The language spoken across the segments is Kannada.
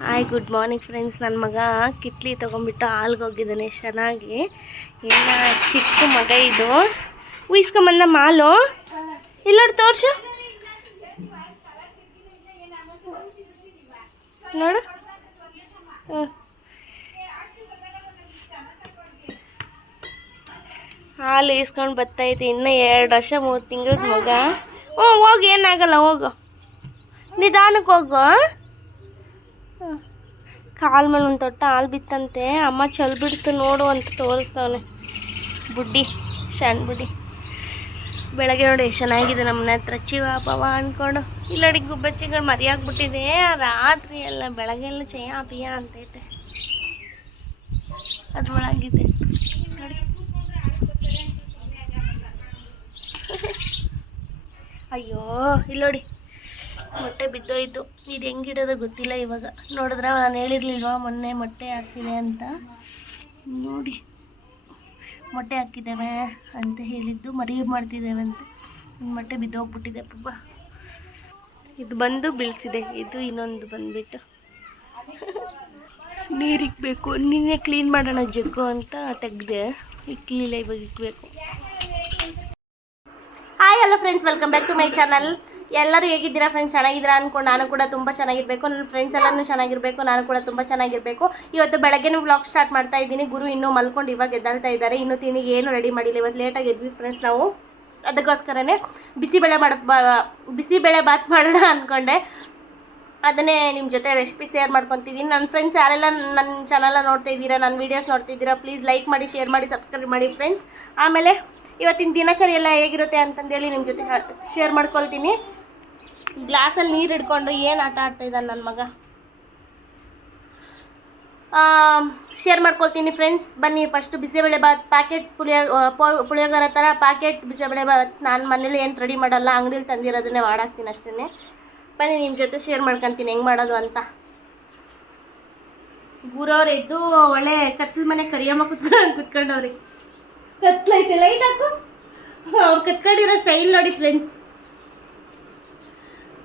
Hi good morning friends. ನನ್ನ ಮಗ ಕಿತ್ಲಿ ತೊಗೊಂಡ್ಬಿಟ್ಟು ಹಾಲ್ಗೆ ಹೋಗಿದ್ದಾನೆ ಚೆನ್ನಾಗಿ. ಎಲ್ಲ ಚಿಕ್ಕ ಮಗ ಇದು ಉಯಿಸ್ಕೊಂಬಂದ ಮಾಲು ಇಲ್ಲೋಡು ತೋರ್ಸು ನೋಡು. ಹಾಲು ಈಸ್ಕೊಂಡು ಬರ್ತೈತಿ. ಇನ್ನೂ 2 ವರ್ಷ 3 ತಿಂಗಳ ಮಗ. ಹೋಗಿ, ಏನಾಗಲ್ಲ, ಹೋಗು, ನಿಧಾನಕ್ಕೆ ಹೋಗು. ಕಾಲು ಮೇಲೆ ಒಂದು ತೊಟ್ಟ ಹಾಲು ಬಿತ್ತಂತೆ. ಅಮ್ಮ ಚಲ್ ಬಿಡ್ತು ನೋಡು ಅಂತ ತೋರಿಸ್ತವನೆ. ಬುಡ್ಡಿ, ಸಣ್ಣ ಬುಡ್ಡಿ. ಬೆಳಗ್ಗೆ ನೋಡಿ ಎಷ್ಟು ಚೆನ್ನಾಗಿದೆ. ನಮ್ಮನೆ ಹತ್ರ ಚಿವ ಪವ ಅಂದ್ಕೊಂಡು ಇಲ್ಲಡಿ ಗುಬ್ಬಚ್ಚಿಗಳು ಮರಿಯಾಗ್ಬಿಟ್ಟಿದೆ. ರಾತ್ರಿ ಎಲ್ಲ ಬೆಳಗ್ಗೆಲ್ಲ ಚಯ ಪಿಯ ಅಂತೈತೆ. ಅದ್ರೊಳಗಿದೆ ನೋಡಿ. ಅಯ್ಯೋ ಇಲ್ಲೋಡಿ, ಮೊಟ್ಟೆ ಬಿದ್ದೋಯ್ತು. ಇದು ಹೆಂಗಿಡೋದು ಗೊತ್ತಿಲ್ಲ. ಇವಾಗ ನೋಡಿದ್ರೆ ನಾನು ಹೇಳಿರ್ಲಿಲ್ವಾ ಮೊನ್ನೆ ಮೊಟ್ಟೆ ಹಾಕಿದೆ ಅಂತ. ನೋಡಿ, ಮೊಟ್ಟೆ ಹಾಕಿದ್ದೇವೆ ಅಂತ ಹೇಳಿದ್ದು, ಮರಿ ಮಾಡ್ತಿದ್ದೇವೆ ಅಂತ. ಮೊಟ್ಟೆ ಬಿದ್ದೋಗ್ಬಿಟ್ಟಿದೆ ಪಪ್ಪ. ಇದು ಬಂದು ಬೀಳಿಸಿದೆ. ಇದು ಇನ್ನೊಂದು ಬಂದುಬಿಟ್ಟು ನೀರಿಕ್ಬೇಕು. ನಿನ್ನೆ ಕ್ಲೀನ್ ಮಾಡೋಣ ಜಗ್ಗು ಅಂತ ತೆಗ್ದೆ, ಇಕ್ಲಿಲ್ಲ. ಇವಾಗ ಇಕ್ಬೇಕು. Hi hello friends, welcome back to my channel. ಎಲ್ಲರೂ ಹೇಗಿದ್ದೀರಾ ಫ್ರೆಂಡ್ಸ್? ಚೆನ್ನಾಗಿದ್ದೀರಾ ಅಂದ್ಕೊಂಡು ನಾನು ಕೂಡ ತುಂಬ ಚೆನ್ನಾಗಿರಬೇಕು. ನನ್ನ ಫ್ರೆಂಡ್ಸ್ ಎಲ್ಲರೂ ಚೆನ್ನಾಗಿರಬೇಕು, ನಾನು ಕೂಡ ತುಂಬ ಚೆನ್ನಾಗಿರಬೇಕು. ಇವತ್ತು ಬೆಳಗ್ಗೆನೂ ವ್ಲಾಗ್ ಸ್ಟಾರ್ಟ್ ಮಾಡ್ತಾ ಇದ್ದೀನಿ. ಗುರು ಇನ್ನೂ ಮಲ್ಕೊಂಡು ಇವಾಗ ಎದ್ದಾಳ್ತಾ ಇದ್ದಾರೆ. ಇನ್ನೂ ತಿಂಡಿಗೆ ಏನು ರೆಡಿ ಮಾಡಿಲ್ಲ. ಇವತ್ತು ಲೇಟಾಗಿ ಎದ್ವಿ ಫ್ರೆಂಡ್ಸ್ ನಾವು. ಅದಕ್ಕೋಸ್ಕರನೇ ಬಿಸಿಬೇಳೆ ಬಾತ್ ಮಾಡೋಣ ಅಂದ್ಕೊಂಡೆ. ಅದನ್ನೇ ನಿಮ್ಮ ಜೊತೆ ರೆಸಿಪಿ ಶೇರ್ ಮಾಡ್ಕೊತಿದ್ದೀನಿ. ನನ್ನ ಫ್ರೆಂಡ್ಸ್ ಯಾರೆಲ್ಲ ನನ್ನ ಚಾನಲ್ನ ನೋಡ್ತಾ ಇದ್ದೀರಾ, ನನ್ನ ವೀಡಿಯೋಸ್ ನೋಡ್ತಿದ್ದೀರಾ, ಪ್ಲೀಸ್ ಲೈಕ್ ಮಾಡಿ, ಶೇರ್ ಮಾಡಿ, ಸಬ್ಸ್ಕ್ರೈಬ್ ಮಾಡಿ ಫ್ರೆಂಡ್ಸ್. ಆಮೇಲೆ ಇವತ್ತಿನ ದಿನಚರಿ ಎಲ್ಲ ಹೇಗಿರುತ್ತೆ ಅಂತಂದೇಳಿ ನಿಮ್ಮ ಜೊತೆ ಶೇರ್ ಮಾಡ್ಕೊಳ್ತೀನಿ. ಗ್ಲಾಸಲ್ಲಿ ನೀರು ಹಿಡ್ಕೊಂಡು ಏನು ಆಟ ಆಡ್ತಾಯಿದ್ದಾನೆ ನನ್ನ ಮಗ. ಶೇರ್ ಮಾಡ್ಕೊಳ್ತೀನಿ ಫ್ರೆಂಡ್ಸ್. ಬನ್ನಿ, ಫಸ್ಟು ಬಿಸಿಬೇಳೆ ಬಾತ್ ಪ್ಯಾಕೆಟ್ ಪುಳಿಯೋಗರೆ ಥರ ಪ್ಯಾಕೆಟ್ ಬಿಸಿಬೇಳೆ ಬಾತ್ ನಾನು ಮನೇಲಿ ಏನು ರೆಡಿ ಮಾಡಲ್ಲ, ಅಂಗಡಿಲಿ ತಂದಿರೋದನ್ನೇ ಮಾಡಾಕ್ತೀನಿ ಅಷ್ಟೇ. ಬನ್ನಿ ನಿಮ್ಮ ಜೊತೆ ಶೇರ್ ಮಾಡ್ಕೊತೀನಿ ಹೆಂಗೆ ಮಾಡೋದು ಅಂತ. ಊರವ್ರು ಎದ್ದು ಒಳ್ಳೆ ಕತ್ಲ ಮನೆ ಕರಿಯಮ್ಮ ಕುತ್ಕೊಂಡವ್ರಿ. ಕತ್ಲೈತೆ, ಲೈಟ್ ಹಾಕು. ಅವ್ರು ಕತ್ಕೊಂಡಿರೋ ಸ್ಟೈಲ್ ನೋಡಿ ಫ್ರೆಂಡ್ಸ್.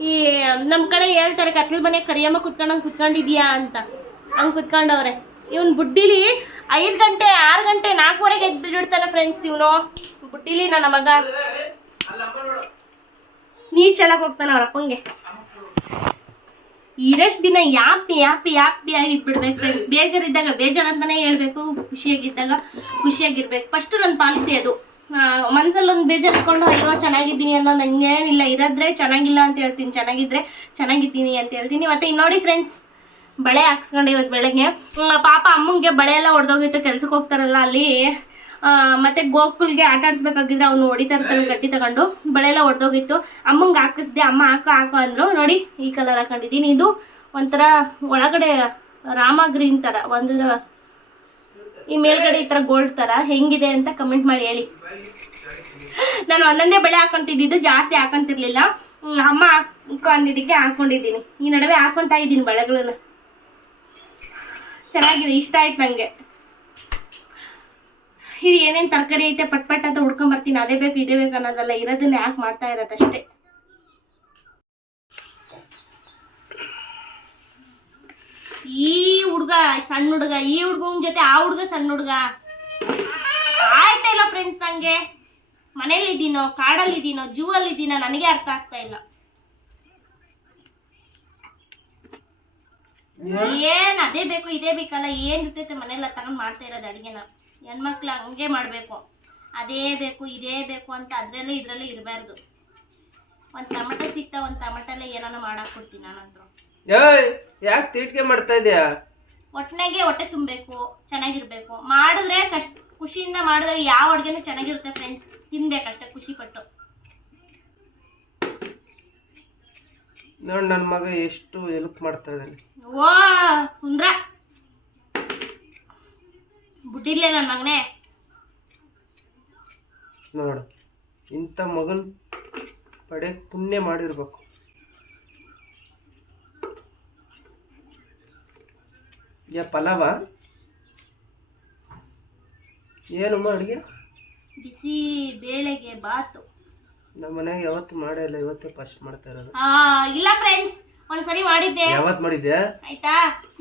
ಈ ನಮ್ಮ ಕಡೆ ಹೇಳ್ತಾರೆ ಕತ್ಲ ಮನೆ ಕರಿಯಮ್ಮ ಕುತ್ಕೊಂಡಿದ್ಯಾ ಅಂತ. ಹಂಗೆ ಕುತ್ಕೊಂಡವ್ರೆ. ಇವನು ಬುಡ್ಡಿಲಿ 5 ಗಂಟೆ 6 ಗಂಟೆ 4:15 ಎದ್ದು ಬಿಡ್ತಾನೆ ಫ್ರೆಂಡ್ಸ್. ಇವನು ಬುಡ್ಡಿಲಿ ನನ್ನ ಮಗ ನೀರು ಚೆಲ್ಲಕ್ಕೆ ಹೋಗ್ತಾನೆ ಅವ್ರ ಅಪ್ಪಂಗೆ. ಇರಷ್ಟು ದಿನ ಯಾಪಿ ಆಗಿದ್ಬಿಡ್ಬೇಕು ಫ್ರೆಂಡ್ಸ್. ಬೇಜಾರಿದ್ದಾಗ ಬೇಜಾರಂತಾನೆ ಹೇಳ್ಬೇಕು, ಖುಷಿಯಾಗಿದ್ದಾಗ ಖುಷಿಯಾಗಿರ್ಬೇಕು. ಫಸ್ಟು ನನ್ನ ಪಾಲಿಸಿ ಅದು. ಮನಸ್ಸಲ್ಲಿ ಒಂದು ಬೇಜಾರು ಇಟ್ಕೊಂಡು ಅಯ್ಯೋ ಚೆನ್ನಾಗಿದ್ದೀನಿ ಅನ್ನೋ ನಂಗೇನಿಲ್ಲ. ಇರೋದ್ರೆ ಚೆನ್ನಾಗಿಲ್ಲ ಅಂತ ಹೇಳ್ತೀನಿ, ಚೆನ್ನಾಗಿದ್ರೆ ಚೆನ್ನಾಗಿದ್ದೀನಿ ಅಂತ ಹೇಳ್ತೀನಿ. ಮತ್ತು ಇನ್ನು ನೋಡಿ ಫ್ರೆಂಡ್ಸ್, ಬಳೆ ಹಾಕ್ಸ್ಕೊಂಡು ಇವತ್ತು ಬೆಳಗ್ಗೆ ಪಾಪ ಅಮ್ಮಂಗೆ ಬಳೆ ಎಲ್ಲ ಹೊಡೆದೋಗಿತ್ತು. ಕೆಲ್ಸಕ್ಕೆ ಹೋಗ್ತಾರಲ್ಲ ಅಲ್ಲಿ. ಮತ್ತು ಗೋಕುಲ್ಗೆ ಆಟ ಆಡಿಸ್ಬೇಕಾಗಿದ್ರೆ ಅವನು ಹೊಡಿತಾ ಇರ್ತಾನೆ ಕಟ್ಟಿ ತಗೊಂಡು. ಬಳೆ ಎಲ್ಲ ಹೊಡೆದೋಗಿತ್ತು. ಅಮ್ಮಂಗೆ ಹಾಕಿಸ್ದೆ. ಅಮ್ಮ ಹಾಕೋ ಅಂದರು. ನೋಡಿ, ಈ ಕಲರ್ ಹಾಕೊಂಡಿದ್ದೀನಿ. ಇದು ಒಂಥರ ಒಳಗಡೆ ರಾಮ ಗ್ರೀನ್ ಥರ, ಒಂದು ಈ ಮೇಲ್ಗಡೆ ಈ ಥರ ಗೋಲ್ಡ್ ಥರ ಹೆಂಗಿದೆ ಅಂತ ಕಮೆಂಟ್ ಮಾಡಿ ಹೇಳಿ. ನಾನು ಒಂದೊಂದೇ ಬಳೆ ಹಾಕೊತಿದ್ದು, ಜಾಸ್ತಿ ಹಾಕೊಂತಿರ್ಲಿಲ್ಲ. ಅಮ್ಮ ಹಾಕೊಂಡಿದ್ದಕ್ಕೆ ಹಾಕ್ಕೊಂಡಿದ್ದೀನಿ. ಈ ನಡುವೆ ಹಾಕೊತಾ ಇದ್ದೀನಿ ಬಳೆಗಳನ್ನ. ಚೆನ್ನಾಗಿದೆ, ಇಷ್ಟ ಆಯ್ತು ನನಗೆ. ಇದು ಏನೇನು ತರಕಾರಿ ಐತೆ ಪಟ್ ಅಂತ ಹುಡ್ಕೊಂಬರ್ತೀನಿ. ಅದೇ ಬೇಕು ಇದೇ ಬೇಕು ಅನ್ನೋದಲ್ಲ, ಇರೋದನ್ನ ಯಾಕೆ ಮಾಡ್ತಾ ಇರೋದಷ್ಟೇ. ಈ ಹುಡುಗ ಸಣ್ಣ ಹುಡುಗ, ಈ ಹುಡುಗನ ಜೊತೆ ಆ ಹುಡುಗ ಸಣ್ಣ ಹುಡುಗ ಆಯ್ತಾ ಇಲ್ಲ ಫ್ರೆಂಡ್ಸ್. ನನಗೆ ಮನೇಲಿದ್ದೀನೋ ಕಾಡಲ್ಲಿದ್ದೀನೋ ಜೂ ಅಲ್ಲಿದ್ದೀನೋ ನನಗೆ ಅರ್ಥ ಆಗ್ತಾ ಇಲ್ಲ. ಏನ್ ಅದೇ ಬೇಕು ಇದೇ ಬೇಕಲ್ಲ, ಏನ್ ಇರ್ತೈತೆ ಮನೆಯಲ್ಲ ತಗೊಂಡು ಮಾಡ್ತಾ ಇರೋದು ಅಡುಗೆನ. ಹೆಣ್ಮಕ್ಳು ಹಂಗೆ ಮಾಡಬೇಕು. ಅದೇ ಬೇಕು ಇದೇ ಬೇಕು ಅಂತ ಅದರಲ್ಲೇ ಇದರಲ್ಲೇ ಇರಬಾರ್ದು. ಒಂದು ಟೊಮೆಟೊ ಸಿಕ್ತಾ ಒಂದು ಟೊಮೆಟೊಲ್ಲೇ ಏನಾನ ಮಾಡಾಕ್ಕೊಡ್ತೀನಿ ನಾನಂತೂ. ಯಾಕೆ ತೀಟ್ಕೆ ಮಾಡ್ತಾ ಇದೆಯಾ? ಒಟ್ಟಿನಾಗೆ ಹೊಟ್ಟೆ ತುಂಬಬೇಕು, ಚೆನ್ನಾಗಿರ್ಬೇಕು. ಮಾಡಿದ್ರೆ ಖುಷಿಯಿಂದ ಮಾಡಿದ್ರೆ ಯಾವ ಅಡುಗೆನೂ ಚೆನ್ನಾಗಿರುತ್ತೆ ಫ್ರೆಂಡ್ಸ್. ತಿನ್ಬೇಕಷ್ಟೆ ಖುಷಿ ಪಟ್ಟು. ನೋಡಿ ನನ್ನ ಮಗ ಎಷ್ಟು ಹೆಲ್ಪ್ ಮಾಡ್ತಾ ಇದ್ದಾನೆ. ಓ ಸುಂದ್ರ ಬುದ್ಧಿಲ್ಲ ನನ್ನ ಮಗನೇ. ನೋಡು, ಇಂಥ ಮಗನ್ ಪಡೆಯಕ್ಕೆ ಪುಣ್ಯ ಮಾಡಿರ್ಬೇಕು. ಪಲಾವ ಏನಮ್ಮ ಅಡುಗೆ? ಬಿಸಿ ಬೇಳೆಗೆ ಬಾತು. ನಮ್ಮ ಮನೆಯಾಗ ಯಾವತ್ತು ಮಾಡೇ ಇಲ್ಲ, ಇವತ್ತೇ ಫಸ್ಟ್ ಮಾಡ್ತಾ ಇರೋದು. ಇಲ್ಲ ಫ್ರೆಂಡ್ಸ್, ಒಂದ್ಸರಿ ಮಾಡಿದ್ದೆ. ಯಾವತ್ ಮಾಡಿದ್ದೆ ಆಯ್ತಾ,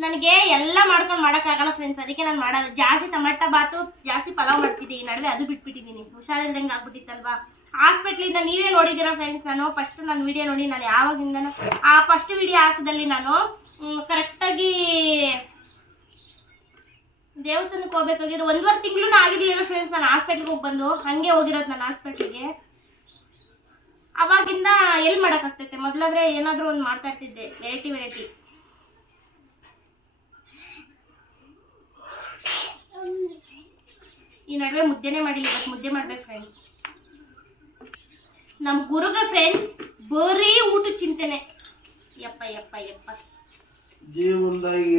ನನಗೆ ಎಲ್ಲ ಮಾಡ್ಕೊಂಡು ಮಾಡೋಕ್ಕಾಗಲ್ಲ ಫ್ರೆಂಡ್ಸ್, ಅದಕ್ಕೆ ನಾನು ಮಾಡಲ್ಲ. ಜಾಸ್ತಿ ಟೊಮೆಟೊ ಬಾತು, ಜಾಸ್ತಿ ಪಲಾವ್ ಮಾಡ್ತಿದ್ದೆ. ಈ ನಡುವೆ ಅದು ಬಿಟ್ಬಿಟ್ಟಿದ್ದೀನಿ, ಹುಷಾರಿಲ್ದಂಗೆ ಆಗ್ಬಿಟ್ಟಿತ್ತಲ್ವಾ. ಹಾಸ್ಪಿಟ್ಲಿಂದ ನೀವೇ ನೋಡಿದ್ದೀರಾ ಫ್ರೆಂಡ್ಸ್. ನಾನು ಫಸ್ಟ್ ನನ್ನ ವಿಡಿಯೋ ನೋಡಿ, ನಾನು ಯಾವಾಗಿಂದನೂ ಆ ಫಸ್ಟ್ ವಿಡಿಯೋ ಹಾಕಿದಲ್ಲಿ ನಾನು ಕರೆಕ್ಟಾಗಿ ದೇವಸ್ಥಾನಕ್ಕೆ ಹೋಗ್ಬೇಕಾಗಿರೋ 1.5 ತಿಂಗಳು ಆಗಿರ್ಲಿಲ್ಲ ಫ್ರೆಂಡ್ಸ್. ನಾನು ಹಾಸ್ಪಿಟ್ಲಿಗೆ ಹೋಗಿ ಬಂದು ಹಂಗೆ ಹೋಗಿರೋದು ನಾನು ಹಾಸ್ಪಿಟ್ಲಿಗೆ. ಅವಾಗಿಂದ ಎಲ್ಲಿ ಮಾಡೋಕ್ಕಾಗ್ತೈತೆ, ಮೊದಲಾದ್ರೆ ಏನಾದರೂ ಒಂದು ಮಾಡ್ತಾ ಇರ್ತಿದ್ದೆ, ವೆರೈಟಿ. ಈ ನಡುವೆ ಮುದ್ದೆನೇ ಮಾಡಿಲ್ಲ, ಇವತ್ತು ಮುದ್ದೆ ಮಾಡ್ಬೇಕು ಫ್ರೆಂಡ್ಸ್. ನಮ್ಮ ಗುರುಗ ಫ್ರೆಂಡ್ಸ್ ಬರೀ ಊಟ ಚಿಂತೆನೆ. ಯಪ್ಪ ಜೀವನದಾಗಿ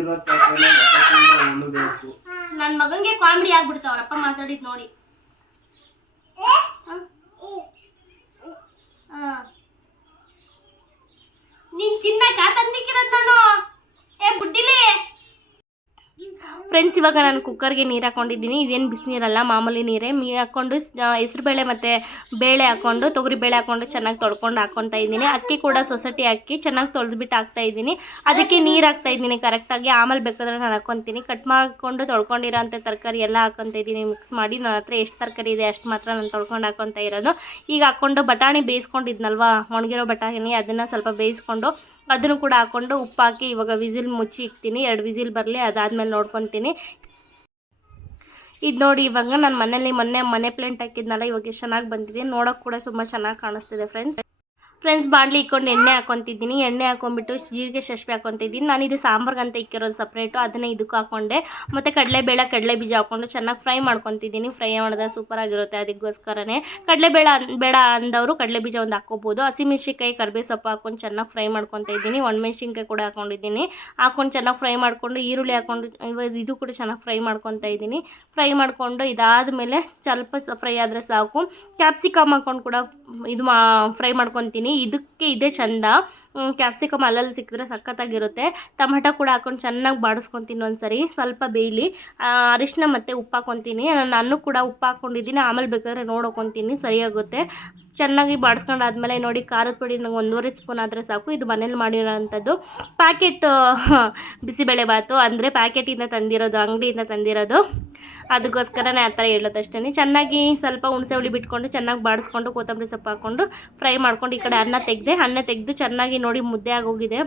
ನನ್ನ ಮಗಂಗೆ ಕಾಮಿಡಿ ಆಗ್ಬಿಡ್ತು ಅವ್ರಪ್ಪ ಮಾತಾಡಿದ್ ನೋಡಿ. ನೀನ್ ತಿನ್ನಕ ತಂದಿಕ್ಕಿರೋದು ನಾನು. ಬುಡ್ಡಿಲಿ ಫ್ರೆಂಡ್ಸ್, ಇವಾಗ ನಾನು ಕುಕ್ಕರ್ಗೆ ನೀರು ಹಾಕೊಂಡಿದ್ದೀನಿ. ಇದೇನು ಬಿಸಿನೀರಲ್ಲ, ಮಾಮೂಲಿ ನೀರೇ. ಹಾಕ್ಕೊಂಡು ಹೆಸರುಬೇಳೆ ಮತ್ತು ಬೇಳೆ ಹಾಕ್ಕೊಂಡು, ತೊಗರಿಬೇಳೆ ಹಾಕ್ಕೊಂಡು ಚೆನ್ನಾಗಿ ತೊಳ್ಕೊಂಡು ಹಾಕ್ಕೊತಾ ಇದ್ದೀನಿ. ಅಕ್ಕಿ ಕೂಡ ಸೊಸೈಟಿ ಹಾಕಿ ಚೆನ್ನಾಗಿ ತೊಳೆದ್ಬಿಟ್ಟು ಹಾಕ್ತಾಯಿದ್ದೀನಿ. ಅದಕ್ಕೆ ನೀರು ಹಾಕ್ತಾಯಿದ್ದೀನಿ ಕರೆಕ್ಟಾಗಿ. ಆಮೇಲೆ ಬೇಕಾದ್ರೆ ನಾನು ಹಾಕ್ಕೊತೀನಿ. ಕಟ್ ಮಾಡಿಕೊಂಡು ತೊಳ್ಕೊಂಡಿರೋಂಥ ತರಕಾರಿ ಎಲ್ಲ ಹಾಕ್ಕೊತಾ ಇದ್ದೀನಿ ಮಿಕ್ಸ್ ಮಾಡಿ. ನನ್ನ ಹತ್ರ ಎಷ್ಟು ತರಕಾರಿ ಇದೆ ಅಷ್ಟು ಮಾತ್ರ ನಾನು ತೊಳ್ಕೊಂಡು ಹಾಕ್ಕೊತಾ ಇರೋದು. ಈಗ ಹಾಕ್ಕೊಂಡು ಬಟಾಣಿ ಬೇಯಿಸ್ಕೊಂಡಿದ್ನಲ್ವ, ಒಣಗಿರೋ ಬಟಾಣಿ, ಅದನ್ನು ಸ್ವಲ್ಪ ಬೇಯಿಸ್ಕೊಂಡು ಅದನ್ನು ಕೂಡ ಹಾಕ್ಕೊಂಡು ಉಪ್ಪು ಹಾಕಿ ಇವಾಗ ವಿಸಿಲ್ ಮುಚ್ಚಿ ಇಕ್ತೀನಿ. 2 ವಿಸಿಲ್ ಬರಲಿ, ಅದಾದಮೇಲೆ ನೋಡ್ಕೊತೀನಿ. ಇದು ನೋಡಿ, ಇವಾಗ ನಾನು ಮೊನ್ನೆ ಮನೆ ಪ್ಲಾಂಟ್ ಹಾಕಿದ್ನಲ್ಲ, ಇವಾಗ ಎಷ್ಟು ಚೆನ್ನಾಗಿ ಬಂದಿದೆ. ನೋಡೋಕೆ ಕೂಡ ತುಂಬ ಚೆನ್ನಾಗಿ ಕಾಣಿಸ್ತಿದೆ ಫ್ರೆಂಡ್ಸ್. ಬಾಣಲಿ ಇಕ್ಕೊಂಡು ಎಣ್ಣೆ ಹಾಕ್ಕೊತಿದ್ದೀನಿ. ಎಣ್ಣೆ ಹಾಕ್ಕೊಂಬಿಟ್ಟು ಜೀರಿಗೆ ಸಾಸಿವೆ ಹಾಕ್ಕೊತಿದ್ದೀನಿ. ನಾನು ಇದು ಸಾಂಬಾರ್ಗೆ ಅಂತ ಇಕ್ಕಿರೋದು ಸಪ್ರೇಟು, ಅದನ್ನೇ ಇದಕ್ಕೆ ಹಾಕ್ಕೊಂಡೆ. ಮತ್ತು ಕಡಲೆ ಬೀಜ ಹಾಕ್ಕೊಂಡು ಚೆನ್ನಾಗಿ ಫ್ರೈ ಮಾಡ್ಕೊತಿದ್ದೀನಿ. ಫ್ರೈ ಮಾಡಿದ್ರೆ ಸೂಪರಾಗಿರುತ್ತೆ, ಅದಕ್ಕೋಸ್ಕರನೇ. ಬೇಡ ಅಂದವರು ಕಡಲೆ ಬೀಜ ಒಂದು ಹಾಕ್ಕೋಬೋದು. ಹಸಿಮೆಣ್ಸಿನ್ಕಾಯಿ, ಕರಿಬೇವು ಸೊಪ್ಪು ಹಾಕ್ಕೊಂಡು ಚೆನ್ನಾಗಿ ಫ್ರೈ ಮಾಡ್ಕೊತಾ ಇದ್ದೀನಿ. ಒಣಮೆಣ್ಸಿನ್ಕಾಯಿ ಕೂಡ ಹಾಕ್ಕೊಂಡಿದ್ದೀನಿ. ಹಾಕ್ಕೊಂಡು ಚೆನ್ನಾಗಿ ಫ್ರೈ ಮಾಡಿಕೊಂಡು ಈರುಳ್ಳಿ ಹಾಕ್ಕೊಂಡು ಇದು ಕೂಡ ಚೆನ್ನಾಗಿ ಫ್ರೈ ಮಾಡ್ಕೊತಾ ಇದ್ದೀನಿ. ಫ್ರೈ ಮಾಡಿಕೊಂಡು ಇದಾದಮೇಲೆ ಸ್ವಲ್ಪ ಫ್ರೈ ಆದರೆ ಸಾಕು. ಕ್ಯಾಪ್ಸಿಕಮ್ ಹಾಕ್ಕೊಂಡು ಕೂಡ ಇದು ಫ್ರೈ ಮಾಡ್ಕೊತೀನಿ. ಇದಕ್ಕೆ ಇದೇ ಚಂದ. ಕ್ಯಾಪ್ಸಿಕಮ್ ಅಲ್ಲಲ್ಲಿ ಸಿಕ್ಕಿದ್ರೆ ಸಖತ್ತಾಗಿರುತ್ತೆ. ಟೊಮೆಟೊ ಕೂಡ ಹಾಕ್ಕೊಂಡು ಚೆನ್ನಾಗಿ ಬಾಡಿಸ್ಕೊತೀನಿ ಒಂದ್ಸರಿ, ಸ್ವಲ್ಪ ಬೇಯಲಿ. ಅರಿಶಿನ ಮತ್ತು ಉಪ್ಪು ಹಾಕ್ಕೊತೀನಿ. ನಾನು ಕೂಡ ಉಪ್ಪು ಹಾಕ್ಕೊಂಡಿದ್ದೀನಿ, ಆಮೇಲೆ ಬೇಕಾದ್ರೆ ನೋಡ್ಕೊತೀನಿ, ಸರಿಯಾಗುತ್ತೆ. ಚೆನ್ನಾಗಿ ಬಾಡಿಸ್ಕೊಂಡಾದ್ಮೇಲೆ ನೋಡಿ, ಖಾರದ ಪುಡಿ ನಂಗೆ 1.5 ಸ್ಪೂನ್ ಆದರೆ ಸಾಕು. ಇದು ಮನೇಲಿ ಮಾಡಿರೋವಂಥದ್ದು ಪ್ಯಾಕೆಟ್ ಬಿಸಿಬೇಳೆ ಬಾತು, ಅಂದರೆ ಪ್ಯಾಕೆಟಿಂದ ತಂದಿರೋದು, ಅಂಗಡಿಯಿಂದ ತಂದಿರೋದು. ಅದಕ್ಕೋಸ್ಕರನೇ ಆ ಥರ ಹೇಳೋದಷ್ಟೇ. ಚೆನ್ನಾಗಿ ಸ್ವಲ್ಪ ಹುಣಸೆ ಹುಳಿ ಬಿಟ್ಕೊಂಡು ಚೆನ್ನಾಗಿ ಬಾಡಿಸ್ಕೊಂಡು ಕೊತ್ತಂಬರಿ ಸೊಪ್ಪು ಹಾಕ್ಕೊಂಡು ಫ್ರೈ ಮಾಡ್ಕೊಂಡು ಈ ಕಡೆ ಅನ್ನ ತೆಗೆದು ಚೆನ್ನಾಗಿ ನೋಡಿ ಮುದ್ದೆ ಆಗೋಗಿದೆ.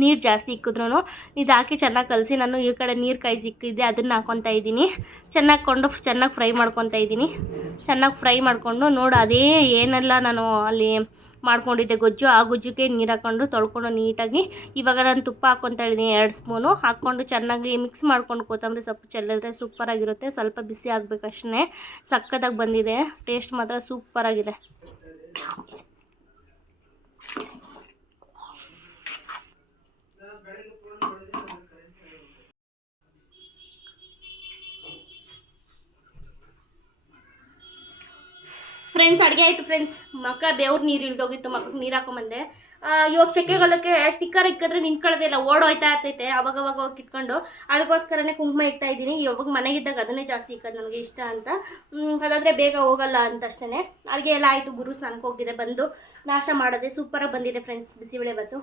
ನೀರು ಜಾಸ್ತಿ ಇಕ್ಕಿದ್ರೂ ಇದು ಹಾಕಿ ಚೆನ್ನಾಗಿ ಕಲಸಿ, ನಾನು ಈ ಕಡೆ ನೀರು ಕಾಯಿಸಿ ಇಕ್ಕಿದ್ದೆ, ಅದನ್ನು ಹಾಕ್ಕೊತಾ ಇದ್ದೀನಿ. ಚೆನ್ನಾಗಿ ಫ್ರೈ ಮಾಡ್ಕೊತಾ ಇದ್ದೀನಿ. ಚೆನ್ನಾಗಿ ಫ್ರೈ ಮಾಡಿಕೊಂಡು ನೋಡು, ಅದೇ ಏನೆಲ್ಲ ನಾನು ಅಲ್ಲಿ ಮಾಡ್ಕೊಂಡಿದ್ದೆ ಗೊಜ್ಜು, ಆ ಗೊಜ್ಜಿಗೆ ನೀರು ಹಾಕ್ಕೊಂಡು ತೊಳ್ಕೊಂಡು ನೀಟಾಗಿ ಇವಾಗ ನಾನು ತುಪ್ಪ ಹಾಕ್ಕೊತಾ ಇದ್ದೀನಿ 2 ಸ್ಪೂನು ಹಾಕ್ಕೊಂಡು ಚೆನ್ನಾಗಿ ಮಿಕ್ಸ್ ಮಾಡ್ಕೊಂಡು ಕೊತ್ತಂಬರಿ ಸೊಪ್ಪು ಚೆಲ್ಲಿದ್ರೆ ಸೂಪರಾಗಿರುತ್ತೆ. ಸ್ವಲ್ಪ ಬಿಸಿ ಆಗಬೇಕಷ್ಟೇ, ಸಕ್ಕತ್ತಾಗಿ ಬಂದಿದೆ. ಟೇಸ್ಟ್ ಮಾತ್ರ ಸೂಪರಾಗಿದೆ. ಫ್ರೆಂಡ್ಸ್, ಅಡುಗೆ ಆಯಿತು ಫ್ರೆಂಡ್ಸ್. ದೇವ್ರ ನೀರು ಇಳ್ದೋಗಿತ್ತು, ಮಕ್ಕಳಿಗೆ ನೀರು ಹಾಕೊಂಬಂದೆ. ಇವಾಗ ಚಕ್ಕೆಗಾಲಕ್ಕೆ ಸ್ಟಿಕ್ಕರ್ ಇಕ್ಕಿದ್ರೆ ನಿಂತ್ಕೊಳ್ಳೋದೇ ಇಲ್ಲ, ಓಡೋಯ್ತಾ ಇರ್ತೈತೆ ಅವಾಗವಾಗ ಹೋಗಿ ಕಿತ್ಕೊಂಡು. ಅದಕ್ಕೋಸ್ಕರನೇ ಕುಂಕುಮ ಇಡ್ತಾ ಇದ್ದೀನಿ. ಇವಾಗ ಮನೆಗಿದ್ದಾಗ ಅದನ್ನೇ ಜಾಸ್ತಿ ಇಕ್ಕೋದು ನನಗೆ ಇಷ್ಟ ಅಂತ. ಅದಾದರೆ ಬೇಗ ಹೋಗಲ್ಲ ಅಂತ ಅಷ್ಟೇ. ಅಡುಗೆ ಎಲ್ಲ ಆಯಿತು. ಗುರು ಸ್ನಾನಕ್ಕೆ ಹೋಗಿದೆ, ಬಂದು ನಾಷ್ಟ ಮಾಡೋದೆ. ಸೂಪರಾಗಿ ಬಂದಿದೆ ಫ್ರೆಂಡ್ಸ್ ಬಿಸಿಬೇಳೆ ಬಾತು.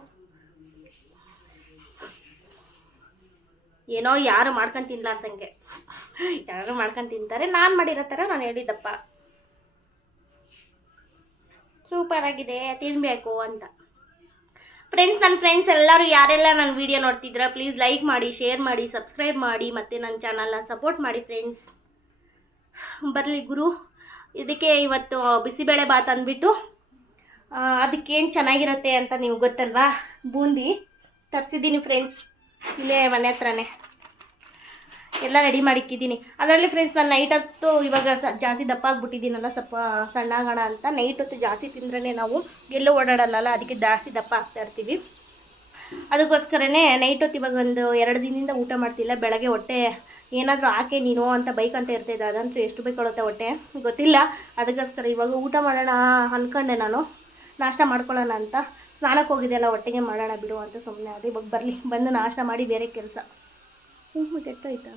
ಏನೋ ಯಾರು ಮಾಡ್ಕೊಂಡು ತಿನ್ನಲಾರ್ದಂಗೆ, ಯಾರು ಮಾಡ್ಕೊಂಡು ತಿಂತಾರೆ. ನಾನು ಮಾಡಿರೋ ಥರ ನಾನು ಹೇಳಿದ್ದಪ್ಪ, ಸೂಪರಾಗಿದೆ, ತಿನ್ನಬೇಕು ಅಂತ. ನನ್ನ ಫ್ರೆಂಡ್ಸ್ ಎಲ್ಲರೂ ಯಾರೆಲ್ಲ ನನ್ನ ವೀಡಿಯೋ ನೋಡ್ತಿದ್ದೀರಾ, ಪ್ಲೀಸ್ ಲೈಕ್ ಮಾಡಿ, ಶೇರ್ ಮಾಡಿ, ಸಬ್ಸ್ಕ್ರೈಬ್ ಮಾಡಿ, ಮತ್ತು ನನ್ನ ಚಾನಲ್ನ ಸಪೋರ್ಟ್ ಮಾಡಿ ಫ್ರೆಂಡ್ಸ್. ಬರಲಿ ಗುರು. ಇದಕ್ಕೆ ಇವತ್ತು ಬಿಸಿಬೇಳೆ ಬಾತ್ ಅಂದ್ಬಿಟ್ಟು ಅದಕ್ಕೇನು ಚೆನ್ನಾಗಿರುತ್ತೆ ಅಂತ ನೀವು ಗೊತ್ತಲ್ವಾ, ಬೂಂದಿ ತರಿಸಿದ್ದೀನಿ ಫ್ರೆಂಡ್ಸ್. ಇಲ್ಲೇ ಮನೆ ಹತ್ರನೇ ಎಲ್ಲ ರೆಡಿ ಮಾಡಿಕ್ಕಿದ್ದೀನಿ. ಅದರಲ್ಲಿ ಫ್ರೆಂಡ್ಸ್ ನಾನು ನೈಟ್ ಹೊತ್ತು ಇವಾಗ ಜಾಸ್ತಿ ದಪ್ಪ ಆಗಿಬಿಟ್ಟಿದ್ದೀನಲ್ಲ, ಸ್ವಲ್ಪ ಸಣ್ಣಾಗೋಣ ಅಂತ. ನೈಟ್ ಹೊತ್ತು ಜಾಸ್ತಿ ತಿಂದ್ರೇ ನಾವು ಎಲ್ಲೂ ಓಡಾಡಲ್ಲ, ಅದಕ್ಕೆ ಜಾಸ್ತಿ ದಪ್ಪ ಆಗ್ತಾ ಇರ್ತೀವಿ. ಅದಕ್ಕೋಸ್ಕರನೇ ನೈಟ್ ಹೊತ್ತು ಇವಾಗ ಒಂದು 2 ದಿನದಿಂದ ಊಟ ಮಾಡ್ತಿಲ್ಲ. ಬೆಳಗ್ಗೆ ಹೊಟ್ಟೆ ಏನಾದರೂ ಹಾಕಿ ನೀನು ಅಂತ ಬೈಕ್ ಅಂತ ಇರ್ತೈತೆ, ಅದಂತೂ ಎಷ್ಟು ಬೈಕೊಳ್ಳುತ್ತೆ ಹೊಟ್ಟೆ ಗೊತ್ತಿಲ್ಲ. ಅದಕ್ಕೋಸ್ಕರ ಇವಾಗ ಊಟ ಮಾಡೋಣ ಅಂದ್ಕೊಂಡೆ, ನಾನು ನಾಷ್ಟ ಮಾಡ್ಕೊಳ್ಳೋಣ ಅಂತ. ಸ್ನಾನಕ್ಕೆ ಹೋಗಿದೆಯಲ್ಲ, ಒಟ್ಟಿಗೆ ಮಾಡೋಣ ಬಿಡು ಅಂತ ಸುಮ್ಮನೆ ಅದೇ. ಇವಾಗ ಬರಲಿ, ಬಂದು ನಾಷ್ಟ ಮಾಡಿ ಬೇರೆ ಕೆಲಸ. ಕೆಟ್ಟೋಯ್ತಾ?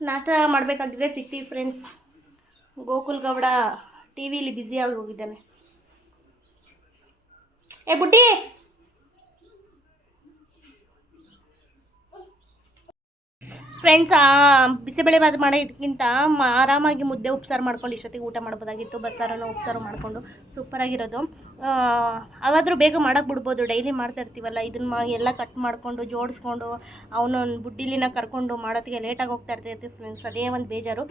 ನಾಷ್ಟ ಮಾಡಬೇಕಾಗಿದ್ರೆ ಸಿಗ್ತೀವಿ ಫ್ರೆಂಡ್ಸ್. ಗೋಕುಲ್ ಗೌಡ ಟಿ ವಿಲಿ ಬ್ಯುಸಿಯಾಗಿ ಹೋಗಿದ್ದಾನೆ. ಏ ಬುಡ್ಡಿ, ಫ್ರೆಂಡ್ಸ್, ಬಿಸಿಬೇಳೆಭಾತ್ ಮಾಡೋದಕ್ಕಿಂತ ಆರಾಮಾಗಿ ಮುದ್ದೆ ಉಪ್ಸಾರು ಮಾಡ್ಕೊಂಡು ಇಷ್ಟೊತ್ತಿಗೆ ಊಟ ಮಾಡ್ಬೋದಾಗಿತ್ತು. ಬಸ್ಸಾರನ್ನು ಉಪ್ಸಾರು ಮಾಡಿಕೊಂಡು ಸೂಪರಾಗಿರೋದು. ಅವಾದರೂ ಬೇಗ ಮಾಡೋಕ್ಕೆ ಬಿಡ್ಬೋದು. ಡೈಲಿ ಮಾಡ್ತಾ ಇರ್ತೀವಲ್ಲ, ಇದನ್ನು ಎಲ್ಲ ಕಟ್ ಮಾಡಿಕೊಂಡು ಜೋಡಿಸ್ಕೊಂಡು ಅವನೊಂದು ಬುಡ್ಡಿಲಿನ ಕರ್ಕೊಂಡು ಮಾಡೋದಕ್ಕೆ ಲೇಟಾಗಿ ಹೋಗ್ತಾ ಇರ್ತೈತಿ ಫ್ರೆಂಡ್ಸ್. ಅದೇ ಒಂದು ಬೇಜಾರು.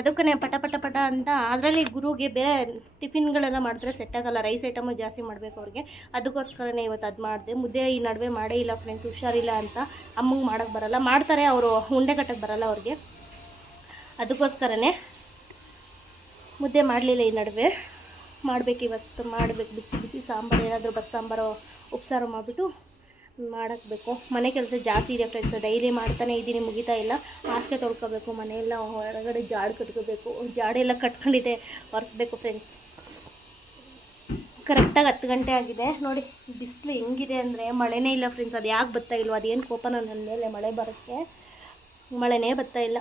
ಅದಕ್ಕೇ ಪಟ ಪಟ ಪಟ ಅಂತ. ಅದರಲ್ಲಿ ಗುರುಗೆ ಬೇರೆ ಟಿಫಿನ್ಗಳೆಲ್ಲ ಮಾಡಿದ್ರೆ ಸೆಟ್ ಆಗೋಲ್ಲ. ರೈಸ್ ಐಟಮು ಜಾಸ್ತಿ ಮಾಡಬೇಕು ಅವ್ರಿಗೆ. ಅದಕ್ಕೋಸ್ಕರನೇ ಇವತ್ತು ಅದು ಮಾಡಿದೆ. ಮುದ್ದೆ ಈ ನಡುವೆ ಮಾಡೇ ಇಲ್ಲ ಫ್ರೆಂಡ್ಸ್, ಹುಷಾರಿಲ್ಲ ಅಂತ. ಅಮ್ಮಂಗೆ ಮಾಡೋಕ್ಕೆ ಬರಲ್ಲ, ಮಾಡ್ತಾರೆ ಅವರು, ಉಂಡೆ ಕಟ್ಟಕ್ಕೆ ಬರಲ್ಲ ಅವ್ರಿಗೆ. ಅದಕ್ಕೋಸ್ಕರನೇ ಮುದ್ದೆ ಮಾಡಲಿಲ್ಲ ಈ ನಡುವೆ. ಮಾಡಬೇಕು ಇವತ್ತು, ಮಾಡಬೇಕು. ಬಿಸಿ ಬಿಸಿ ಸಾಂಬಾರು, ಏನಾದರೂ ಬಸ್ಸಾಂಬಾರು ಉಪ್ಸಾರು ಮಾಡಿಬಿಟ್ಟು ಮಾಡಾಕಬೇಕು. ಮನೆ ಕೆಲಸ ಜಾಸ್ತಿ ಇದೆ ಫ್ರೆಂಡ್ಸ್, ಡೈಲಿ ಮಾಡ್ತಾನೆ ಇದ್ದೀನಿ, ಮುಗಿತಾ ಇಲ್ಲ. ಹಾಸಿಗೆ ತೊಳ್ಕೊಬೇಕು, ಮನೆಯೆಲ್ಲ ಹೊರಗಡೆ ಜಾಡು ಕಟ್ಕೋಬೇಕು. ಜಾಡೆಲ್ಲ ಕಟ್ಕೊಂಡಿದೆ, ಒರೆಸ್ಬೇಕು ಫ್ರೆಂಡ್ಸ್. ಕರೆಕ್ಟಾಗಿ 10 ಗಂಟೆ ಆಗಿದೆ ನೋಡಿ. ಬಿಸಿಲು ಹೆಂಗಿದೆ ಅಂದರೆ ಮಳೆನೇ ಇಲ್ಲ ಫ್ರೆಂಡ್ಸ್. ಅದು ಯಾಕೆ ಬರ್ತಾ ಇಲ್ವೋ, ಅದೇನು ಕೋಪನ ನನ್ನ ಮೇಲೆ, ಮಳೆ ಬರೋಕ್ಕೆ ಮಳೆನೇ ಬರ್ತಾ ಇಲ್ಲ.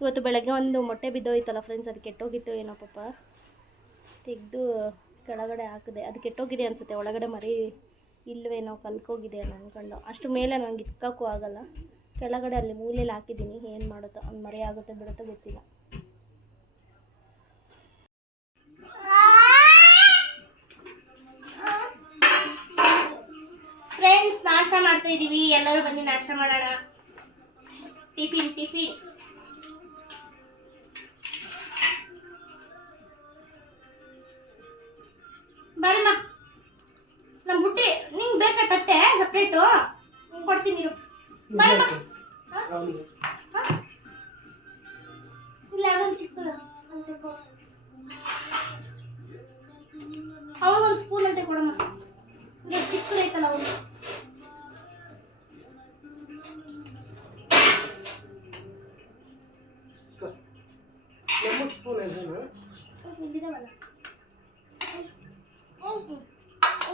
ಇವತ್ತು ಬೆಳಗ್ಗೆ ಒಂದು ಮೊಟ್ಟೆ ಬಿದ್ದೋಯ್ತಲ್ಲ ಫ್ರೆಂಡ್ಸ್, ಅದು ಕೆಟ್ಟೋಗಿತ್ತು ಏನೋ ಪಾಪ, ತೆಗೆದು ಕೆಳಗಡೆ ಹಾಕಿದೆ. ಅದು ಕೆಟ್ಟೋಗಿದೆ ಅನಿಸುತ್ತೆ, ಒಳಗಡೆ ಮರಿ ಇಲ್ಲವೇನೋ, ಕಲ್ಕೋಗಿದೆ ಅಂದ್ಕೊಂಡು. ಅಷ್ಟು ಮೇಲೆ ನನಗೆ ಇಟ್ಕೋಕ್ಕೂ ಆಗಲ್ಲ. ಕೆಳಗಡೆ ಅಲ್ಲಿ ಮೂಲೆಯಲ್ಲಿ ಹಾಕಿದ್ದೀನಿ, ಏನು ಮಾಡುತ್ತೋ, ಒಂದು ಮರಿ ಆಗುತ್ತೆ ಬಿಡುತ್ತೋ ಗೊತ್ತಿಲ್ಲ. ಫ್ರೆಂಡ್ಸ್, ನಾಷ್ಟ ಮಾಡ್ತಾ ಇದ್ದೀವಿ. ಎಲ್ಲರೂ ಬನ್ನಿ ನಾಷ್ಟ ಮಾಡೋಣ. ಟಿಫಿನ್ ಬರಮ್ಮ. ನಮ್ಮ ಬುಟ್ಟಿ ನಿಂಗೆ ಬೇಕಾ ತಟ್ಟೆ ಸಪ್ರೇಟು? ಕೊಡ್ತೀನಿ ಇರು. ಬರಮ್ಮ. ಇಲ್ಲ, ಅದೊಂದು ಚಿಕ್ಕದು ಅವನೊಂದು ಸ್ಪೂನ್ ಅಂತ ಕೊಡಮ್ಮ. ಚಿಕ್ಕದೈತಲ್ಲ ಅವನು.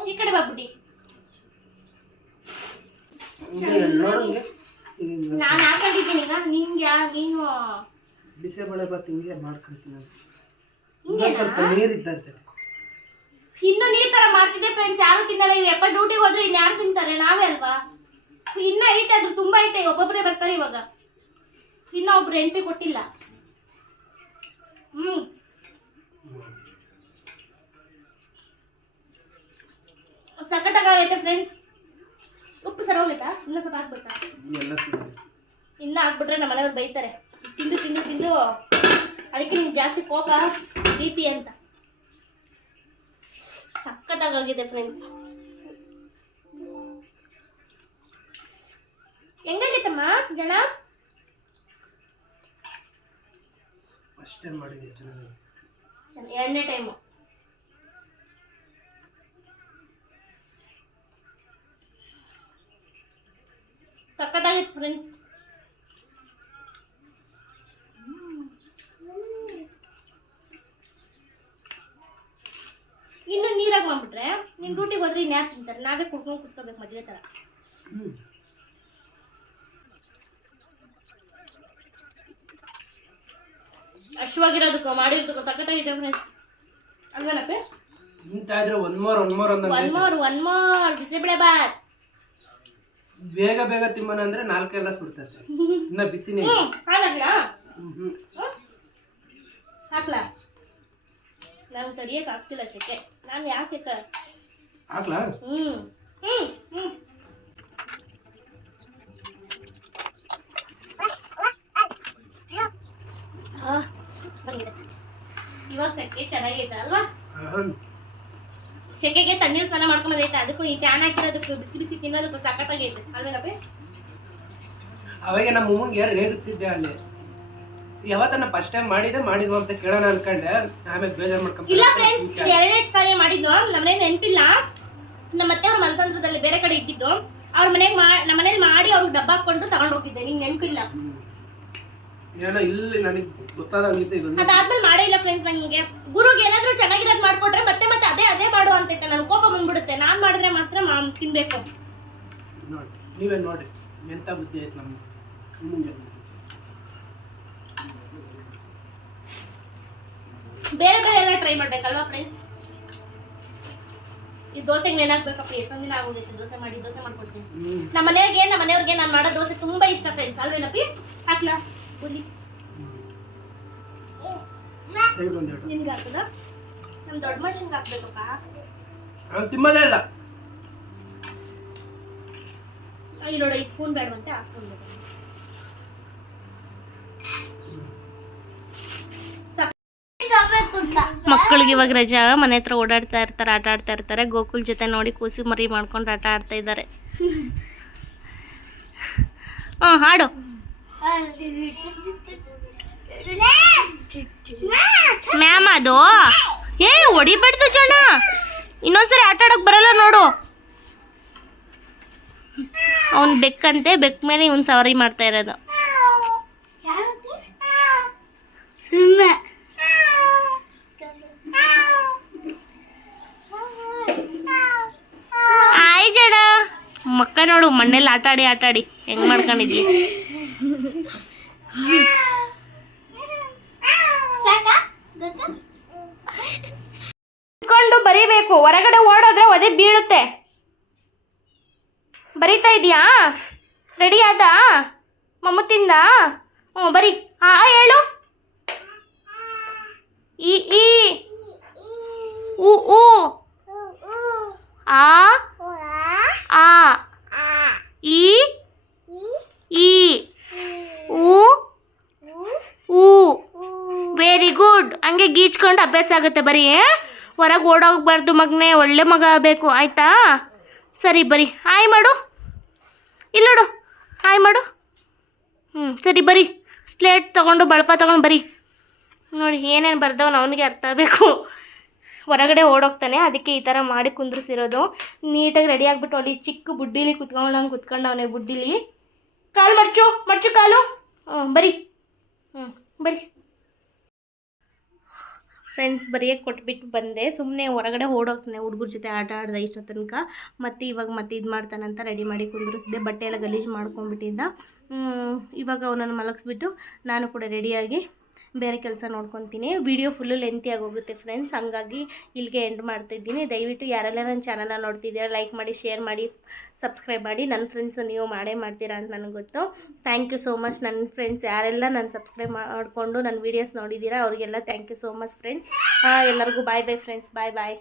ಈ ಕಡೆ ಬಾಬುಡಿ. ನಾನು ಹಾಕೊಂಡಿದ್ದೀನಿ ಈಗ. ನಿಂಗೆ ನೀನು ಬಿಸಿಬೇಳೆಭಾತ್ ಹಿಂಗೆ ಮಾಡ್ಕೊಳ್ತೀನಿ. ಸ್ವಲ್ಪ ನೀರಿದ್ದಂತೆ ಇನ್ನು ನೀರ್ ತರ ಮಾಡ್ತಿದ್ದೆ ಫ್ರೆಂಡ್ಸ್. ಯಾರು ತಿನ್ನಲ್ಲ. ಇವ್ ಎಪ್ಪ ಡ್ಯೂಟಿಗೆ ಹೋದ್ರೆ ಇನ್ಯಾರು ತಿಂತಾರೆ? ನಾವೇ ಅಲ್ವಾ. ಇನ್ನ ಐತೆ, ಅದ್ರ ತುಂಬಾ ಐತೆ. ಒಬ್ಬೊಬ್ಬರೇ ಬರ್ತಾರೆ ಇವಾಗ, ಇನ್ನ ಒಬ್ರು ಎಂಟ್ರಿ ಕೊಟ್ಟಿಲ್ಲ. ಸಖತ್ತಾಗೈತೆ ಫ್ರೆಂಡ್ಸ್. ಉಪ್ಪು ಸರ ಹೋಗೈತಾ? ಇನ್ನೂ ಸ್ವಲ್ಪ ಹಾಕ್ಬೇಕಾ? ಇನ್ನ ಹಾಕ್ಬಿಟ್ರೆ ನಮ್ಮ ಮನೆಯವ್ರು ಬೈತಾರೆ, ತಿಂದು ತಿಂದು ತಿಂದು. ಅದಕ್ಕೆ ನಿಮ್ಗೆ ಜಾಸ್ತಿ ಕೋಪ, BP ಅಂತ. ಸಖತ್ತಾಗಿದೆ ಫ್ರೆಂಡ್ಸ್. ಹೆಂಗಾಗೈತಮ್ಮ ಜನ? ಅಷ್ಟೇ ಮಾಡಿದೆ, ಚೆನ್ನಾಗಿ. ಎರಡನೇ ಟೈಮು. ಸಖತ್ತಾಗಿತ್ತು ಫ್ರೆಂಡ್ಸ್. ಇನ್ನು ನೀರಾಗಿ ಮಾಡ್ಬಿಟ್ರೆ ನಿನ್ ಡ್ಯೂಟಿಗೆ ಹೋದ್ರೆ ಇನ್ಯಾರು ತಿಂತಾರೆ? ನಾವೇ ಕುಡ್ಕೊಂಡು ಕುತ್ಕೋಬೇಕು ಮಜ್ಜಿಗೆ ಥರ. ಅಶ್ವಾಗಿರೋದಕ್ಕೂ ಮಾಡಿರೋದಕ್ಕೂ ಸಖತ್ತಾಗಿದೆ ಫ್ರೆಂಡ್ಸ್. ಅಲ್ವೇನಪ್ಪ? ಇಂತಾದ್ರೆ ಒನ್ ಮೋರ್ ಬಿಸಿಬೇಳೆಭಾತ್ ಬೇಗ ಬೇಗ ತಿಮ್ಮನ ಅಂದ್ರೆ ನಾಲ್ಕೆಲ್ಲ ಸುಡ್ತೈತೆ. ಇನ್ನ ಬಿಸಿನೇ ಹಾಕ್ಲಾ? ನಾನು ತಡಿಯಕ್ಕೆ ಆಗ್ತಿಲ್ಲ ಶೆಕೆ. ನಾನು ಯಾಕೆ ಹಾಕ್ಲಾ? ಇವಾಗ ಸೆಕೆ ಚೆನ್ನಾಗೈತೆ ಅಲ್ವಾ? ಶೆಕೆಗೆ ತಣ್ಣೀರು ಸ್ನಾನ ಮಾಡ್ಕೊಂಡೈತೆ. ಅದಕ್ಕೂ ಈ ಫ್ಯಾನ್ ಹಾಕಿರೋದಕ್ಕೂ ಬಿಸಿ ಬಿಸಿ ತಿನ್ನೋದಕ್ಕೂ ಸಖತ್ತಾಗೈತೆ ಅಲ್ವೇನಪ್ಪ? ಅವಾಗ ನಮ್ಮ ಅಮ್ಮಂಗೆ ರೇಗಿಸ್ತಿದ್ದೆ ಅಲ್ಲಿ. ಯಾವತ್ತನ್ನ ಫಸ್ಟ್ ಟೈಮ್ ಮಾಡಿದ್ವು ಅಂತ ಕೇಳೋಣ ಅನ್ಕೊಂಡೆ. ಆಮೇಲೆ ಬೇಜಾರು ಮಾಡ್ಕೊಂಡು ಇಲ್ಲ ಫ್ರೆಂಡ್ಸ್, ಇದು 2 ಸಾರಿ ಮಾಡಿದ್ದು. ನಮ್ಮನೇಲಿ ನೆನಪಿಲ್ಲ. ನಮ್ಮ ಮತ್ತೆ ಅವ್ರ ಮನಸಂದ್ರದಲ್ಲಿ ಬೇರೆ ಕಡೆ ಇದ್ದಿದ್ದು. ಅವ್ರ ಮನೆಗೆ ನಮ್ಮ ಮನೇಲಿ ಮಾಡಿ ಅವ್ರಿಗೆ ಡಬ್ಬ ಹಾಕೊಂಡು ತಗೊಂಡು ಹೋಗಿದ್ದೆ. ನಿಂಗೆ ನೆನಪಿಲ್ಲ ಏನೋ? ಇಲ್ಲಿ ನನಗೆ ಗೊತ್ತಾದಂಗಿತ್ತು. ಅದಾದ್ಮೇಲೆ ಮಾಡೇ ಇಲ್ಲ ಫ್ರೆಂಡ್ಸ್. ನಂಗೆ ಗುರುಗೆ ಏನಾದ್ರೂ ಚೆನ್ನಾಗಿರೋದು ಮಾಡ್ಕೊಟ್ರೆ ಮತ್ತೆ ಮತ್ತೆ ಅದೇ ಮಾಡು ಅಂತೈತೆ. ನನ್ ಕೋಪ ಬಂದ್ಬಿಡುತ್ತೆ. ನಾನ್ ಮಾಡಿದ್ರೆ ಮಾತ್ರ ತಿನ್ಬೇಕು. ನೋಡಿ, ನೀವೇ ನೋಡಿ ಎಂತ ಬುದ್ಧಿ ಆಯ್ತು ನಮ್ಮ ಮುಂದೆ. ಬೇರೆ ಬೇರೆ ಎಲ್ಲ ಟ್ರೈ ಮಾಡ್ಬೇಕಲ್ವಾ ಫ್ರೆಂಡ್ಸ್. ಈ ದೋಸೆಗೆ ನೆನಾಕ್ಬೇಕಪ್ಪ, ಎಷ್ಟೊಂದು ದಿನ ಆಗೋಗೈತೆ ದೋಸೆ ಮಾಡ್ಕೊಡ್ತೀನಿ. ನಮ್ಮ ಮನೆಯವ್ರಿಗೆ ನಾನು ಮಾಡೋ ದೋಸೆ ತುಂಬಾ ಇಷ್ಟ ಫ್ರೆಂಡ್ಸ್. ಅಲ್ವೇನಪ್ಪಿ? ಹಾಕ್ಲಾ ಬುದ್ಧಿ ನಿನ್ಗೆ ಹಾಕದ? ನಮ್ಮ ದೊಡ್ಡ ಮನುಷ್ಯನ್ಗೆ ಹಾಕ್ಬೇಕಪ್ಪ. ತಿಮ್ಮದೇ ಇಲ್ಲ. ಇಲ್ಲಿ ನೋಡಿ, ಈ ಸ್ಪೂನ್ ಬೇಡವಂತೆ ಹಾಸ್ಕೊಂಡ್ಬೇಕು. ಮಕ್ಕಳಿಗೆ ಇವಾಗ ರಜಾ, ಮನೆ ಹತ್ರ ಓಡಾಡ್ತಾ ಇರ್ತಾರೆ, ಆಟ ಆಡ್ತಾ ಇರ್ತಾರೆ. ಗೋಕುಲ್ ಜೊತೆ ನೋಡಿ ಕೂಸಿ ಮರಿ ಮಾಡ್ಕೊಂಡು ಆಟ ಆಡ್ತಾ ಇದ್ದಾರೆ. ಹಾಡು. ಮ್ಯಾಮ್ ಅದು ಹೊಡಿಬಾರ್ದು ಜನ, ಇನ್ನೊಂದ್ಸರಿ ಆಟ ಆಡೋಕೆ ಬರಲ್ಲ ನೋಡು. ಅವನ್ ಬೆಕ್ಕಂತೆ, ಬೆಕ್ಕ ಮೇಲೆ ಇವನ್ ಸವಾರಿ ಮಾಡ್ತಾ ಇರೋದು. ಆಯ್ ಜಡ ಮಕ್ಕ ನೋಡು, ಮಣ್ಣೆಲ್ಲ ಆಟಾಡಿ ಹೆಂಗ್ ಮಾಡ್ಕೊಂಡಿದ್ವಿ. ಇಟ್ಕೊಂಡು ಬರೀಬೇಕು, ಹೊರಗಡೆ ಓಡೋದ್ರೆ ಒದೆ ಬೀಳುತ್ತೆ. ಬರೀತಾ ಇದೀಯಾ? ರೆಡಿ ಆದ ಮಮ್ಮತ್ತಿಂದ? ಹ್ಞೂ ಬರಿ. ಹೇಳು. ಈ ಉ ಉ ಆ ಆ ಈ ಈ ಉ ಉ. Very good. ಹಂಗೆ ಗೀಚ್ಕೊಂಡು ಅಭ್ಯಾಸ ಆಗುತ್ತೆ. ಬರೀ ಹೊರಗೆ ಓಡೋಗ್ಬಾರ್ದು ಮಗನೇ, ಒಳ್ಳೆ ಮಗ ಆಗಬೇಕು ಆಯಿತಾ? ಸರಿ ಬರಿ. ಹಾಯ್ ಮಾಡು. ಇಲ್ಲೋಡು, ಹಾಯ್ ಮಾಡು. ಸರಿ ಬರಿ. ಸ್ಲೇಟ್ ತೊಗೊಂಡು ಬಳಪ ತೊಗೊಂಡು ಬರಿ. ನೋಡಿ ಏನೇನು ಬರ್ದವನು ಅವನಿಗೆ ಅರ್ಥ ಆಗಬೇಕು. ಹೊರಗಡೆ ಓಡೋಗ್ತಾನೆ, ಅದಕ್ಕೆ ಈ ಥರ ಮಾಡಿ ಕುಂದ್ರಿಸಿರೋದು. ನೀಟಾಗಿ ರೆಡಿ ಆಗಿಬಿಟ್ಟು ಅಲ್ಲಿ ಚಿಕ್ಕ ಬುಡ್ಡಿಲಿ ಕುತ್ಕೊಂಡವನೇ. ಬುಡ್ಡಿಲಿ ಕಾಲು ಮಡ್ಚು ಕಾಲು. ಬರಿ. ಬರಿ ಫ್ರೆಂಡ್ಸ್. ಬರೆಯೋಕ್ಕೆ ಕೊಟ್ಬಿಟ್ಟು ಬಂದೆ. ಸುಮ್ಮನೆ ಹೊರಗಡೆ ಓಡೋಗ್ತಾನೆ, ಹುಡುಗರ ಜೊತೆ ಆಟ ಆಡ್ದೆ ಇಷ್ಟೋ ತನಕ. ಮತ್ತು ಇವಾಗ ಮತ್ತೆ ಇದು ಮಾಡ್ತಾನಂತ ರೆಡಿ ಮಾಡಿ ಕುಂದ್ರಿಸಿದೆ. ಬಟ್ಟೆ ಎಲ್ಲ ಗಲೀಜು ಮಾಡ್ಕೊಂಡ್ಬಿಟ್ಟಿದ್ದ. ಇವಾಗ ಅವನನ್ನು ಮಲಗಿಸ್ಬಿಟ್ಟು ನಾನು ಕೂಡ ರೆಡಿಯಾಗಿ ಬೇರೆ ಕೆಲಸ ನೋಡ್ಕೊತೀನಿ. ವಿಡಿಯೋ ಫುಲ್ಲು ಲೆಂತಿಯಾಗಿ ಹೋಗುತ್ತೆ ಫ್ರೆಂಡ್ಸ್, ಹಂಗಾಗಿ ಇಲ್ಲಿಗೆ ಎಂಡ್ ಮಾಡ್ತಾಯಿದ್ದೀನಿ. ದಯವಿಟ್ಟು ಯಾರೆಲ್ಲ ನನ್ನ ಚಾನಲ್ನ ನೋಡ್ತಿದ್ದೀರಾ ಲೈಕ್ ಮಾಡಿ, ಶೇರ್ ಮಾಡಿ, ಸಬ್ಸ್ಕ್ರೈಬ್ ಮಾಡಿ. ನನ್ನ ಫ್ರೆಂಡ್ಸ್ ನೀವು ಮಾಡ್ತೀರಾ ಅಂತ ನನಗೆ ಗೊತ್ತು. ಥ್ಯಾಂಕ್ ಯು ಸೋ ಮಚ್ ನನ್ನ ಫ್ರೆಂಡ್ಸ್. ಯಾರೆಲ್ಲ ನಾನು ಸಬ್ಸ್ಕ್ರೈಬ್ ಮಾಡಿಕೊಂಡು ನನ್ನ ವೀಡಿಯೋಸ್ ನೋಡಿದ್ದೀರಾ ಅವರಿಗೆಲ್ಲ thank you so much friends. ಎಲ್ಲರಿಗೂ ಬಾಯ್ ಫ್ರೆಂಡ್ಸ್. ಬಾಯ್.